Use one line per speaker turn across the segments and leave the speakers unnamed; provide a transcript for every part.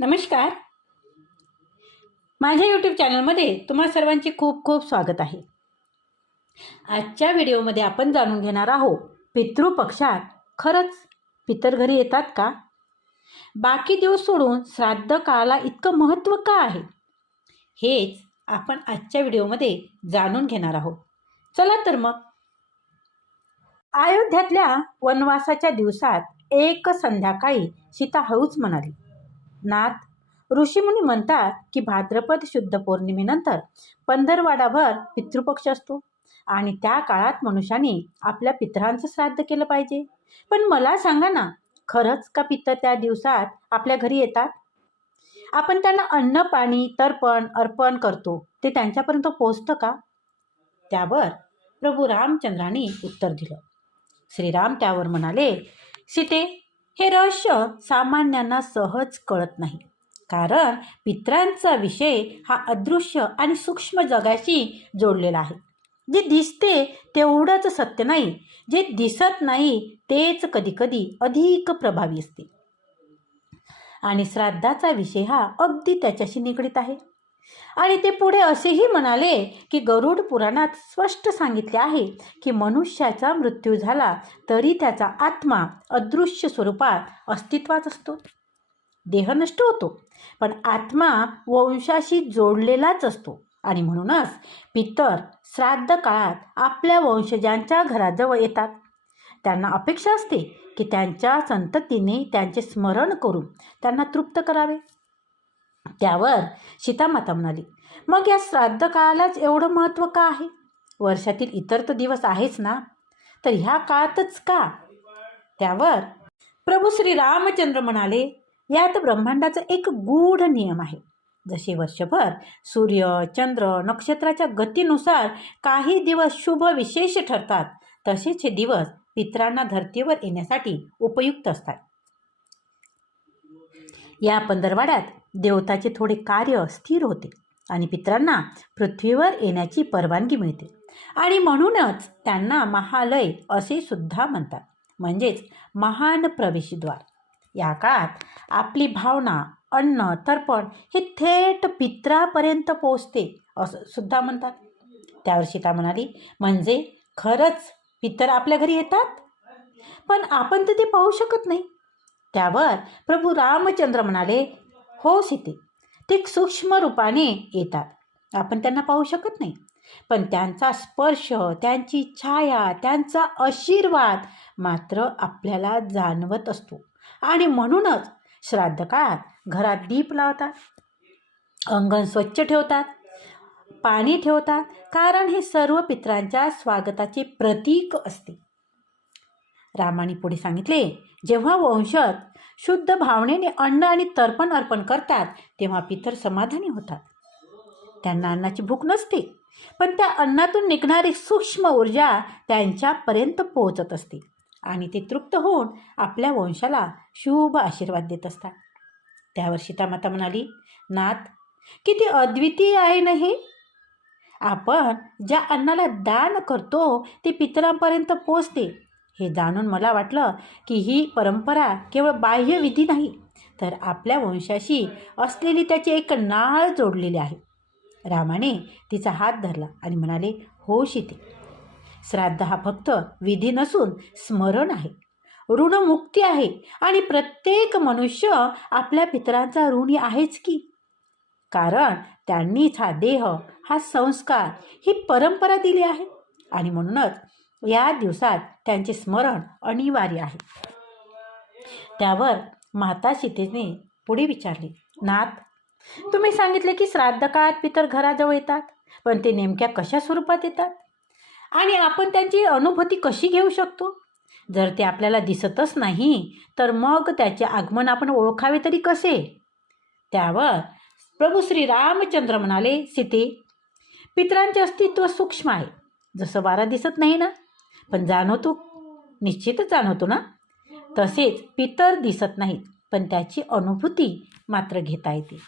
नमस्कार. माझ्या यूट्यूब चॅनलमध्ये तुम्हा सर्वांचे खूप खूप स्वागत आहे. आजच्या व्हिडिओमध्ये आपण जाणून घेणार आहोत पितृपक्षात खरंच पितर घरी येतात का? बाकी दिवस सोडून श्राद्ध काळाला इतकं महत्त्व का आहे? हेच आपण आजच्या व्हिडिओमध्ये जाणून घेणार आहोत. चला तर मग. अयोध्यातल्या वनवासाच्या दिवसात एक संध्याकाळी सीता हळूच म्हणाली नाथ. ऋषीमुनी म्हणतात की भाद्रपद शुद्ध पौर्णिमेनंतर पंधरवाडाभर पितृपक्ष असतो आणि त्या काळात मनुष्याने आपल्या पितरांचं श्राद्ध केलं पाहिजे. पण मला सांगा ना खरंच का पितर त्या दिवसात आपल्या घरी येतात? आपण त्यांना अन्न पाणी तर्पण अर्पण करतो ते त्यांच्यापर्यंत पोहोचतं का? त्यावर प्रभू रामचंद्राने उत्तर दिलं. श्रीराम त्यावर म्हणाले सीते हे रहस्य सामान्यांना सहज कळत नाही. कारण पित्रांचा विषय हा अदृश्य आणि सूक्ष्म जगाशी जोडलेला आहे. जे दिसते तेवढंच सत्य नाही जे दिसत नाही तेच कधीकधी अधिक प्रभावी असते. आणि श्राद्धाचा विषय हा अगदी त्याच्याशी निगडीत आहे. आणि ते पुढे असेही म्हणाले की गरुड पुराणात स्पष्ट सांगितले आहे की मनुष्याचा मृत्यू झाला तरी त्याचा आत्मा अदृश्य स्वरूपात अस्तित्वात असतो. देह नष्ट होतो पण आत्मा वंशाशी जोडलेलाच असतो. आणि म्हणूनच पितर श्राद्ध काळात आपल्या वंशजांच्या घराजवळ येतात. त्यांना अपेक्षा असते की त्यांच्या संततीने त्यांचे स्मरण करून त्यांना तृप्त करावे. त्यावर सीतामाता म्हणाली मग या श्राद्ध काळालाच एवढं महत्त्व का आहे? वर्षातील इतर तर दिवस आहेच ना? तर ह्या काळातच का? त्यावर प्रभू श्री रामचंद्र म्हणाले यात ब्रह्मांडाचा एक गूढ नियम आहे. जसे वर्षभर सूर्य चंद्र नक्षत्राच्या गतीनुसार काही दिवस शुभ विशेष ठरतात तसेच हे दिवस पित्रांना धर्तीवर येण्यासाठी उपयुक्त असतात. या पंधरवाड्यात देवताचे थोडे कार्य स्थिर होते आणि पित्रांना पृथ्वीवर येण्याची परवानगी मिळते. आणि म्हणूनच त्यांना महालय असे सुद्धा म्हणतात. म्हणजेच महान प्रवेशद्वार. या काळात आपली भावना अन्न तर्पण हे थेट पित्रापर्यंत पोचते असं सुद्धा म्हणतात. त्यावर सीता म्हणाली? म्हणजे खरंच पितर आपल्या घरी येतात? पण आपण तर ते पाहू शकत नाही. त्यावर प्रभू रामचंद्र म्हणाले हो सीते ते सूक्ष्म रूपाने येतात. आपण त्यांना पाहू शकत नाही. पण त्यांचा स्पर्श त्यांची छाया त्यांचा आशीर्वाद मात्र आपल्याला जाणवत असतो. आणि म्हणूनच श्राद्ध काळात घरात दीप लावतात. अंगण स्वच्छ ठेवतात. पाणी ठेवतात. कारण हे सर्व पित्रांच्या स्वागताचे प्रतीक असते. रामाने पुढे सांगितले जेव्हा वंशज शुद्ध भावनेने अन्न आणि तर्पण अर्पण करतात तेव्हा पितर समाधानी होतात. त्यांना अन्नाची भूक नसते पण त्या अन्नातून निघणारी सूक्ष्म ऊर्जा त्यांच्यापर्यंत पोहोचत असते आणि ते तृप्त होऊन आपल्या वंशाला शुभ आशीर्वाद देत असतात. त्यावर सीतामाता म्हणाली नाथ किती अद्वितीय आहे ना हे? आपण ज्या अन्नाला दान करतो ते पितरांपर्यंत पोचते हे जाणून मला वाटलं की ही परंपरा केवळ बाह्य विधी नाही तर आपल्या वंशाशी असलेली त्याची एक नाळ जोडलेली आहे. रामाने तिचा हात धरला आणि म्हणाले हो शिते श्राद्ध हा फक्त विधी नसून स्मरण आहे. ऋणमुक्ती आहे आणि प्रत्येक मनुष्य आपल्या पितरांचा ऋणी आहेच की. कारण त्यांनीच हा देह हा संस्कार ही परंपरा दिली आहे आणि म्हणूनच या दिवसात त्यांचे स्मरण अनिवार्य आहे. त्यावर माता सीतेने पुढे विचारले नाथ तुम्ही सांगितले की श्राद्ध काळात पितर घराजवळ येतात पण ते नेमक्या कशा स्वरूपात येतात? आणि आपण त्यांची अनुभूती कशी घेऊ शकतो? जर ते आपल्याला दिसतच नाही तर मग त्याचे आगमन आपण ओळखावे तरी कसे? त्यावर प्रभू श्री रामचंद्र म्हणाले सीते पितरांचे अस्तित्व सूक्ष्म आहे. जसं वारा दिसत नाही ना? पण जाणवतो? निश्चितच जाणवतो ना? तसेच पितर दिसत नाहीत पण त्याची अनुभूती मात्र घेता येते.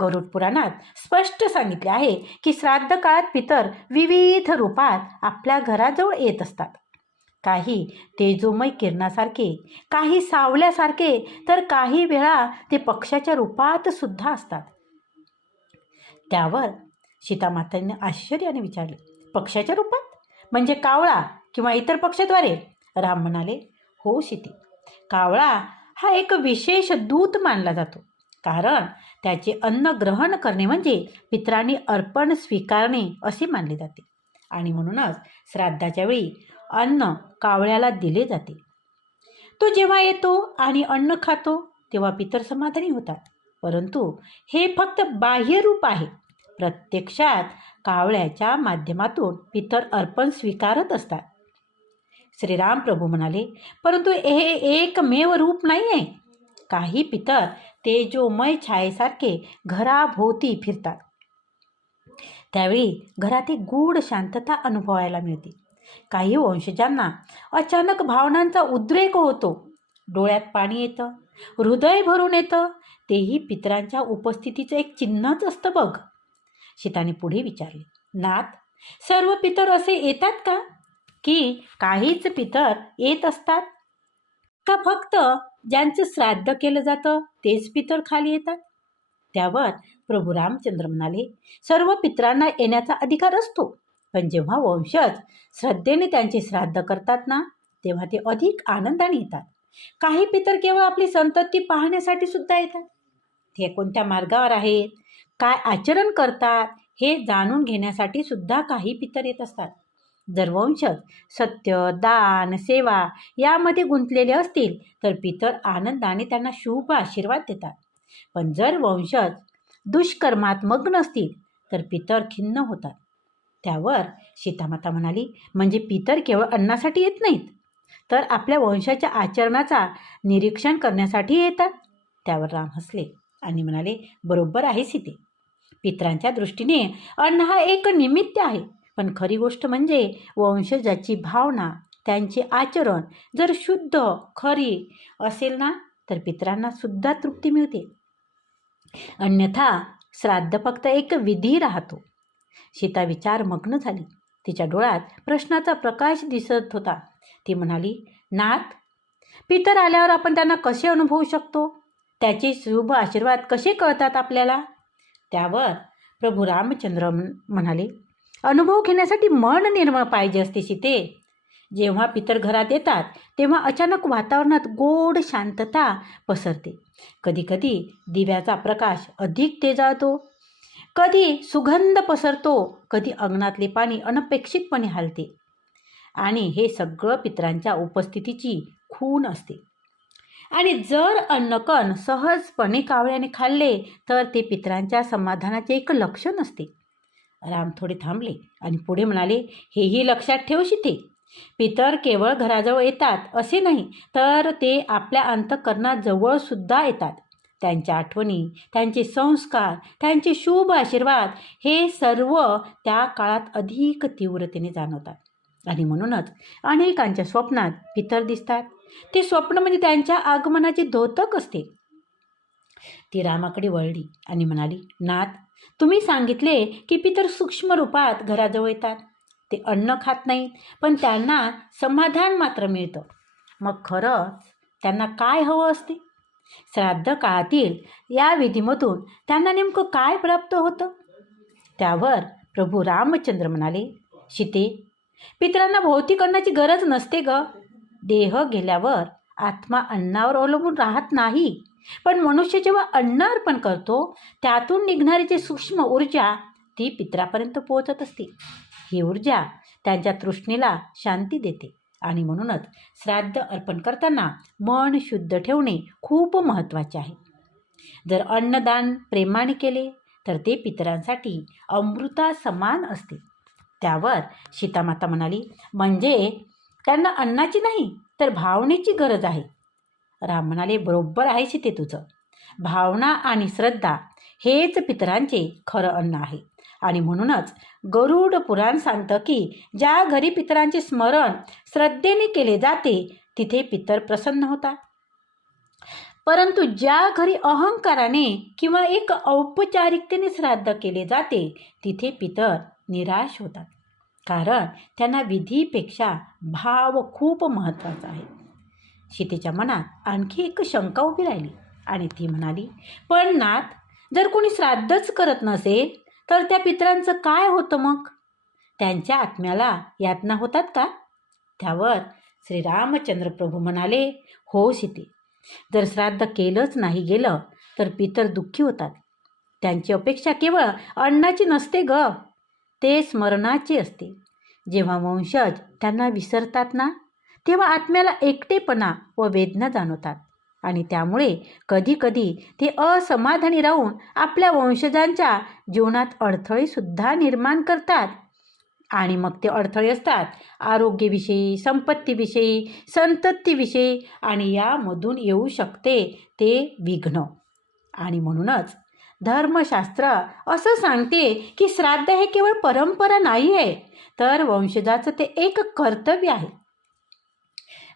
गरुड पुराणात स्पष्ट सांगितले आहे की श्राद्ध काळात पितर विविध रूपात आपल्या घराजवळ येत असतात. काही तेजोमय किरणासारखे काही सावल्यासारखे तर काही वेळा ते पक्षाच्या रूपात सुद्धा असतात. त्यावर सीतामातांनी आश्चर्याने विचारले पक्षाच्या रूपात? म्हणजे कावळा? किंवा इतर पक्षाद्वारे? राम म्हणाले हो शिती कावळा हा एक विशेष दूत मानला जातो. कारण त्याचे अन्न ग्रहण करणे म्हणजे पित्रांनी अर्पण स्वीकारणे असे मानले जाते. आणि म्हणूनच श्राद्धाच्या वेळी अन्न कावळ्याला दिले जाते. तो जेव्हा येतो आणि अन्न खातो तेव्हा पितर समाधानी होतात. परंतु हे फक्त बाह्य रूप आहे. प्रत्यक्षात कावळ्याच्या माध्यमातून पितर अर्पण स्वीकारत असतात. श्रीराम प्रभू म्हणाले परंतु हे एकमेव रूप नाही आहे काही पितर तेजोमय छायेसारखे घराभोवती फिरतात. त्यावेळी घरात एक गूढ शांतता अनुभवायला मिळते. काही वंशजांना अचानक भावनांचा उद्रेक होतो. डोळ्यात पाणी येतं हृदय भरून येतं. तेही पितरांच्या उपस्थितीचं एक चिन्हच असतं बघ. शिताने पुढे विचारले नाथ सर्व पितर असे येतात का? की काहीच पितर येत असतात. का फक्त ज्यांचं श्राद्ध केलं जातं तेच पितर खाली येतात? त्यावर प्रभू रामचंद्र म्हणाले सर्व पितरांना येण्याचा अधिकार असतो. पण जेव्हा वंशज श्रद्धेने त्यांचे श्राद्ध करतात ना तेव्हा ते अधिक आनंदाने येतात. काही पितर केवळ आपली संतती पाहण्यासाठी सुद्धा येतात. ते कोणत्या मार्गावर आहेत? काय आचरण करतात? हे जाणून घेण्यासाठी सुद्धा काही पितर येत असतात. जर वंशज सत्य दान सेवा यामध्ये गुंतलेले असतील तर पितर आनंदाने त्यांना शुभ आशीर्वाद देतात. पण जर वंशज दुष्कर्मात मग्न असतील तर पितर खिन्न होतात. त्यावर सीतामाता म्हणाली म्हणजे पितर केवळ अन्नासाठी येत नाहीत? तर आपल्या वंशाच्या आचरणाचा निरीक्षण करण्यासाठी येतात? त्यावर राम हसले आणि म्हणाले बरोबर आहे सीते. पित्रांच्या दृष्टीने अन्न हा एक निमित्त आहे. पण खरी गोष्ट म्हणजे वंशजाची भावना त्यांचे आचरण जर शुद्ध खरी असेल ना तर पित्रांना सुद्धा तृप्ती मिळते. अन्यथा श्राद्ध फक्त एक विधी राहतो. सीता विचारमग्न झाली. तिच्या डोळ्यात प्रश्नाचा प्रकाश दिसत होता. ती म्हणाली नाथ पितर आल्यावर आपण त्यांना कसे अनुभवू शकतो? त्याचे शुभ आशीर्वाद कसे कळतात आपल्याला? त्यावर प्रभू रामचंद्र म्हणाले अनुभव घेण्यासाठी मन निर्मळ पाहिजे असते सीते. जेव्हा पितर घरात येतात तेव्हा अचानक वातावरणात गोड शांतता पसरते. कधीकधी दिव्याचा प्रकाश अधिक तेजाळतो. कधी सुगंध पसरतो कधी अंगणातले पाणी अनपेक्षितपणे हलते. आणि हे सगळं पितरांच्या उपस्थितीची खूण असते. आणि जर अन्नकण सहजपणे कावळ्याने खाल्ले तर ते पितरांच्या समाधानाचे एक लक्षण असते. राम थोडे थांबले आणि पुढे म्हणाले हेही लक्षात ठेव शिते पितर केवळ घराजवळ येतात असे नाही तर ते आपल्या अंतकरणाजवळसुद्धा येतात. त्यांच्या आठवणी त्यांचे संस्कार त्यांचे शुभ आशीर्वाद हे सर्व त्या काळात अधिक तीव्रतेने जाणवतात. आणि म्हणूनच अनेकांच्या स्वप्नात पितर दिसतात. ते स्वप्न म्हणजे त्यांच्या आगमनाचे धोतक असते. ती रामाकडे वळली आणि म्हणाली नाथ तुम्ही सांगितले की पितर सूक्ष्म रूपात घराजवळ येतात. ते अन्न खात नाहीत पण त्यांना समाधान मात्र मिळतं. मग खरंच त्यांना काय हवं असते? श्राद्ध काळातील या विधीमधून त्यांना नेमकं काय प्राप्त होतं? त्यावर प्रभू रामचंद्र म्हणाले शिते पितरांना भौतिक अन्नाची गरज नसते ग. देह गेल्यावर आत्मा अन्नावर अवलंबून राहत नाही. पण मनुष्य जेव्हा अन्न अर्पण करतो त्यातून निघणारी जी सूक्ष्म ऊर्जा ती पित्रापर्यंत पोहोचत असते. ही ऊर्जा त्यांच्या तृष्णेला शांती देते आणि म्हणूनच श्राद्ध अर्पण करताना मन शुद्ध ठेवणे खूप महत्त्वाचे आहे. जर अन्नदान प्रेमाने केले तर ते पितरांसाठी अमृता समान असते. त्यावर सीतामाता म्हणाली म्हणजे त्यांना अन्नाची नाही तर भावनेची गरज आहे. राम म्हणाले बरोबर आहे ते तुझं. भावना आणि श्रद्धा हेच पितरांचे खरं अन्न आहे. आणि म्हणूनच गरुड पुराण सांगतं की ज्या घरी पितरांचे स्मरण श्रद्धेने केले जाते तिथे पितर प्रसन्न होतात. परंतु ज्या घरी अहंकाराने किंवा एक औपचारिकतेने श्राद्ध केले जाते तिथे पितर निराश होतात. कारण त्यांना विधीपेक्षा भाव खूप महत्त्वाचा आहे. सीतेच्या मनात आणखी एक शंका उभी राहिली आणि ती म्हणाली पण नाथ जर कोणी श्राद्धच करत नसेल तर त्या पितरांचं काय होतं मग? त्यांच्या आत्म्याला यातना होतात का? त्यावर श्रीरामचंद्र प्रभू म्हणाले हो सीते जर श्राद्ध केलंच नाही गेलं तर पितर दुःखी होतात. त्यांची अपेक्षा केवळ अन्नाची नसते ग. ते स्मरणाची असते. जेव्हा वंशज त्यांना विसरतात ना तेव्हा आत्म्याला एकटेपणा व वेदना जाणवतात. आणि त्यामुळे कधीकधी ते असमाधानी राहून आपल्या वंशजांच्या जीवनात अडथळेसुद्धा निर्माण करतात. आणि मग ते अडथळे असतात. आरोग्यविषयी संपत्तीविषयी संततीविषयी आणि यामधून येऊ शकते ते विघ्न. आणि म्हणूनच धर्मशास्त्र असं सांगते की श्राद्ध हे केवळ परंपरा नाही आहे तर वंशजाचं ते एक कर्तव्य आहे.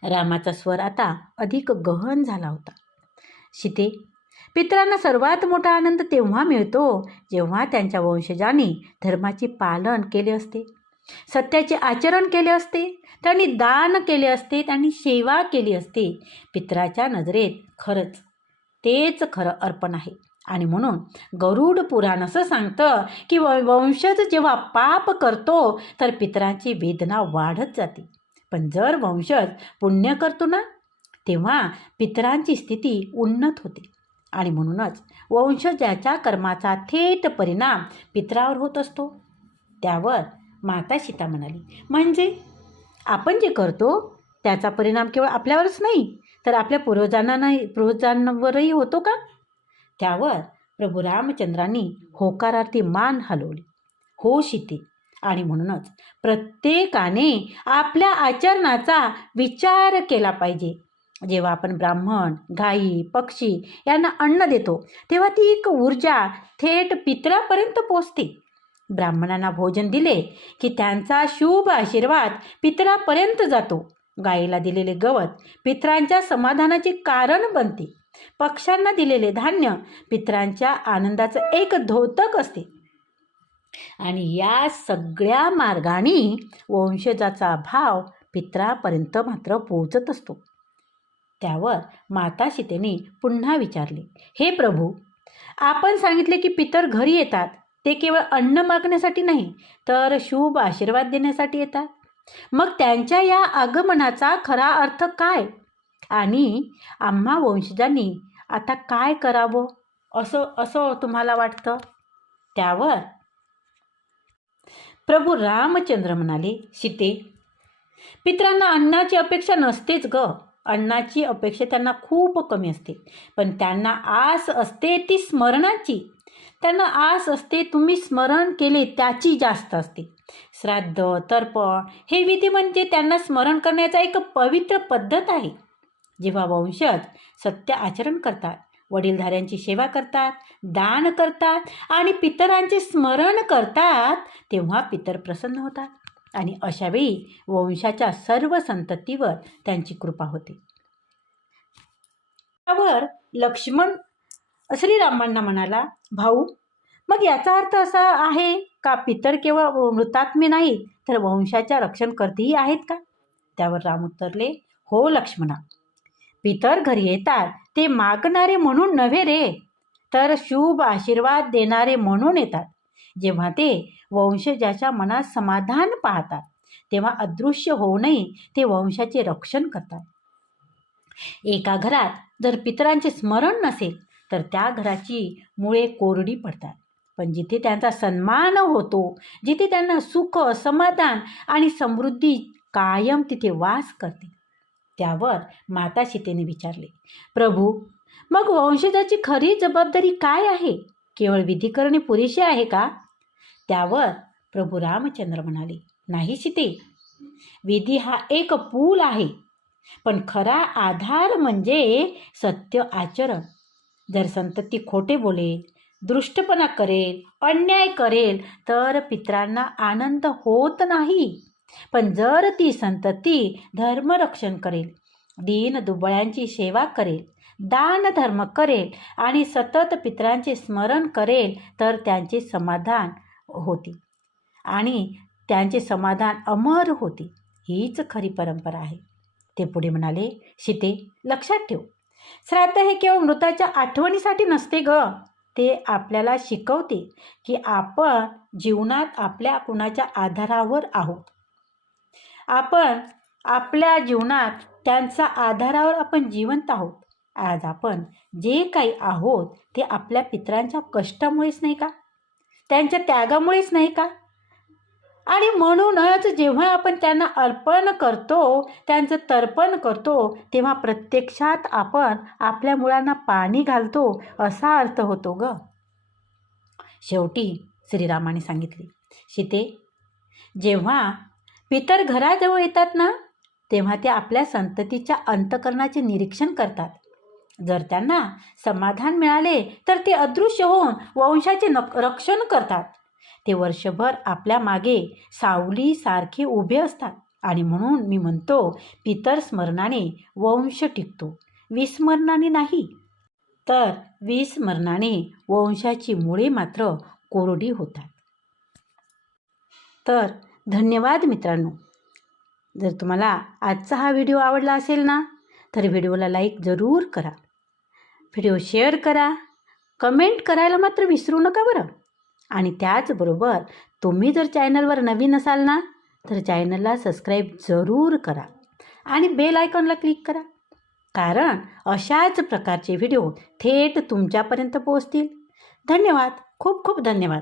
रामाचा स्वर आता अधिक गहन झाला होता. सीते पितरांना सर्वात मोठा आनंद तेव्हा मिळतो जेव्हा त्यांच्या वंशजांनी धर्माचे पालन केले असते सत्याचे आचरण केले असते त्यांनी दान केले असते त्यांनी सेवा केली असते. पितराच्या नजरेत खरंच तेच खरं अर्पण आहे. आणि म्हणून गरुड पुराण असं सांगतं की व वंशज जेव्हा पाप करतो तर पितरांची वेदना वाढत जाते. पण जर वंशज पुण्य करतो ना तेव्हा पितरांची स्थिती उन्नत होते. आणि म्हणूनच वंशजाच्या कर्माचा थेट परिणाम पितरावर होत असतो. त्यावर माता सीता म्हणाली म्हणजे आपण जे करतो त्याचा परिणाम केवळ आपल्यावरच नाही तर आपल्या पूर्वजांना नाही पूर्वजांवरही होतो का? त्यावर प्रभू रामचंद्रांनी होकारार्थी मान हलवली. हो शिते आणि म्हणूनच प्रत्येकाने आपल्या आचरणाचा विचार केला पाहिजे. जेव्हा आपण ब्राह्मण गाई पक्षी यांना अन्न देतो तेव्हा ती एक ऊर्जा थेट पितरापर्यंत पोचते ब्राह्मणांना भोजन दिले की त्यांचा शुभ आशीर्वाद पितरापर्यंत जातो. गाईला दिलेले गवत पितरांच्या समाधानाचे कारण बनते. पक्ष्यांना दिलेले धान्य पितरांच्या आनंदाचं एक धोतक असते. आणि या सगळ्या मार्गाने वंशजाचा भाव पित्रापर्यंत मात्र पोचत असतो. त्यावर माता सीतेने पुन्हा विचारले हे प्रभू आपण सांगितले की पितर घरी येतात ते केवळ अन्न मागण्यासाठी नाही तर शुभ आशीर्वाद देण्यासाठी येतात. मग त्यांच्या या आगमनाचा खरा अर्थ काय? आणि आम्हा वंशजांनी आता काय करावं? असं असं तुम्हाला वाटतं? त्यावर प्रभू रामचंद्र म्हणाले सीते पित्रांना अन्नाची अपेक्षा नसतेच ग. अन्नाची अपेक्षा त्यांना खूप कमी असते. पण त्यांना आस असते ती स्मरणाची. त्यांना आस असते तुम्ही स्मरण केले त्याची जास्त असते. श्राद्ध तर्पण हे विधी म्हणजे त्यांना स्मरण करण्याचा एक पवित्र पद्धत आहे. जेव्हा वंशज सत्य आचरण करतात वडीलधाऱ्यांची सेवा करतात दान करतात आणि पितरांचे स्मरण करतात तेव्हा पितर प्रसन्न होतात. आणि अशावेळी वंशाच्या सर्व संततीवर त्यांची कृपा होते. त्यावर लक्ष्मण श्रीरामांना म्हणाला भाऊ मग याचा अर्थ असा आहे का पितर केवळ मृतात्मे नाही तर वंशाच्या रक्षण करतेही आहेत का? त्यावर राम उत्तरले हो लक्ष्मणा पितर घरी येतात ते मागणारे म्हणून नव्हे रे. तर शुभ आशीर्वाद देणारे म्हणून येतात. जेव्हा ते वंशजाच्या मनात समाधान पाहतात तेव्हा अदृश्य होऊनही ते वंशाचे रक्षण करतात. एका घरात जर पितरांचे स्मरण नसेल तर त्या घराची मुळे कोरडी पडतात. पण जिथे त्यांचा सन्मान होतो जिथे त्यांना सुख समाधान आणि समृद्धी कायम तिथे वास करते. त्यावर माता सीतेने विचारले प्रभू मग वंशजाची खरी जबाबदारी काय आहे? केवळ विधी करणे पुरेसे आहे का? त्यावर प्रभू रामचंद्र म्हणाले नाही सीते विधी हा एक पूल आहे पण खरा आधार म्हणजे सत्य आचरण. जर संतती खोटे बोलेल दृष्टपणा करेल अन्याय करेल तर पित्रांना आनंद होत नाही. पण जर ती संतती धर्मरक्षण करेल दीन दुबळ्यांची सेवा करेल दान धर्म करेल आणि सतत पित्रांचे स्मरण करेल तर त्यांचे समाधान होते. आणि त्यांचे समाधान अमर होते. हीच खरी परंपरा आहे. ते पुढे म्हणाले शिते लक्षात ठेव. श्राद्ध हे केवळ मृताच्या आठवणीसाठी नसते ग. ते आपल्याला शिकवते की आपण जीवनात आपल्या कुणाच्या आधारावर आहोत. आपण आपल्या जीवनात त्यांचा आधारावर आपण जिवंत आहोत. आज आपण जे काही आहोत ते आपल्या पितरांच्या कष्टामुळेच नाही का? त्यांच्या त्यागामुळेच नाही का? आणि म्हणूनच जेव्हा आपण त्यांना अर्पण करतो त्यांचं तर्पण करतो तेव्हा प्रत्यक्षात आपण आपल्या मुलांना पाणी घालतो असा अर्थ होतो ग. शेवटी श्रीरामाने सांगितले शिते जेव्हा पितर घराजवळ येतात ना तेव्हा ते आपल्या संततीच्या अंतकरणाचे निरीक्षण करतात. जर त्यांना समाधान मिळाले तर ते अदृश्य होऊन वंशाचे नक रक्षण करतात. ते वर्षभर आपल्या मागे सावलीसारखे उभे असतात आणि म्हणून मी म्हणतो पितर स्मरणाने वंश टिकतो. विस्मरणाने नाही. तर विस्मरणाने वंशाची मुळे मात्र कोरडी होतात. तर धन्यवाद मित्रांनो. जर तुम्हाला आजचा हा व्हिडिओ आवडला असेल ना तर व्हिडिओला लाईक जरूर करा. व्हिडिओ शेअर करा. कमेंट करायला मात्र विसरू नका बरं. आणि त्याचबरोबर तुम्ही जर चॅनलवर नवीन असाल ना तर चॅनलला सबस्क्राईब जरूर करा. आणि बेल आयकॉनला क्लिक करा. कारण अशाच प्रकारचे व्हिडिओ थेट तुमच्यापर्यंत पोहोचतील. धन्यवाद. खूप खूप धन्यवाद.